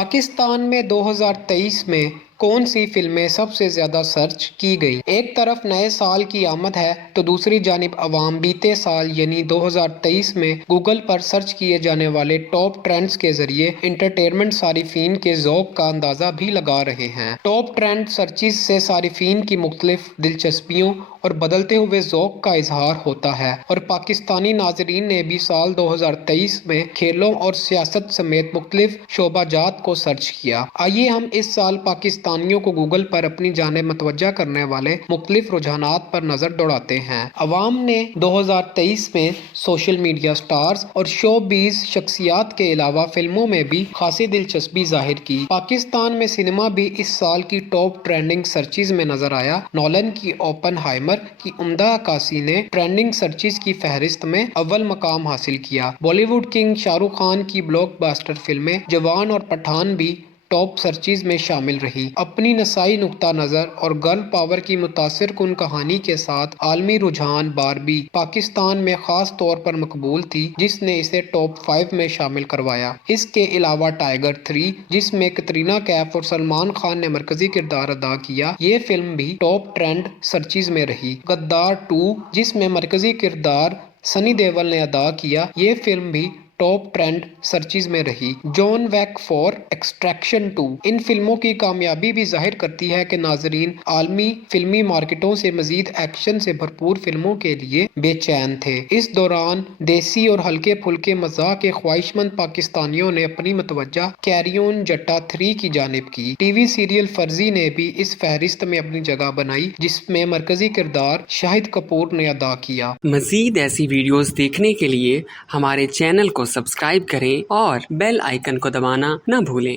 पाकिस्तान में 2023 में कौन सी फिल्में सबसे ज़्यादा सर्च की गई? एक तरफ नए साल की आमद है तो दूसरी जानिब अवाम बीते साल यानी 2023 में गूगल पर सर्च किए जाने वाले टॉप ट्रेंड्स के जरिए इंटरटेनमेंट सारिफीन के ज़ौक़ का अंदाज़ा भी लगा रहे हैं। टॉप ट्रेंड सर्चिज से सारिफीन की मुख्तलिफ दिलचस्पियों और बदलते हुए ज़ौक़ का इजहार होता है और पाकिस्तानी नाजरीन ने भी साल 2023 में खेलों और सियासत समेत मुख्तलिफ शोबाजात को सर्च किया। आइए हम इस साल पाकिस्तानियों को गूगल पर अपनी जाने मतवज्जा करने वाले मुख्तलिफ रुझानात पर नजर दौड़ाते हैं। अवाम ने 2023 में सोशल मीडिया स्टार्स और शोबीज शख्सियात के अलावा फिल्मों में भी खासी दिलचस्पी जाहिर की। पाकिस्तान में सिनेमा भी इस साल की टॉप ट्रेंडिंग सर्चिज में नजर आया। नॉलन की ओपनहाइमर की उम्दा अक्कासी ने ट्रेंडिंग सर्चिज की फहरिस्त में अव्वल मकाम हासिल किया। बॉलीवुड किंग शाहरुख खान की ब्लॉकबस्टर फिल्में जवान और पठान भी टॉप सर्चिज में शामिल रही। अपनी नसाई नुक्ता नज़र और गर्ल पावर की मुतासिर कुन कहानी के साथ आलमी रुझान बारबी पाकिस्तान में खास तौर पर मकबूल थी, जिसने इसे टॉप 5 में शामिल करवाया। इसके अलावा टाइगर 3 जिसमें कतरीना कैफ और सलमान खान ने मरकजी किरदार अदा किया, ये फिल्म भी टॉप ट्रेंड सर्चिज में रही। गद्दार 2 जिसमें मरकजी किरदार सनी देओल ने अदा किया, ये फिल्म भी टॉप ट्रेंड सर्चिज में रही। जॉन वैक 4, एक्सट्रैक्शन 2 इन फिल्मों की कामयाबी भी जाहिर करती है कि नाजरीन आलमी फिल्मी मार्केटों से मजीद एक्शन से भरपूर फिल्मों के लिए बेचैन थे। इस दौरान देसी और हल्के फुल्के मज़ाक के ख्वाहिशमंद पाकिस्तानियों ने अपनी मतवज्जा कैरी ऑन जट्टा 3 की जानिब की। टीवी सीरियल फर्जी ने भी इस फहरिस्त में अपनी जगह बनाई, जिसमें मरकजी किरदार शाहिद कपूर ने अदा किया। मजीद ऐसी वीडियोस देखने के लिए हमारे चैनल को सब्सक्राइब करें और बेल आइकन को दबाना न भूलें।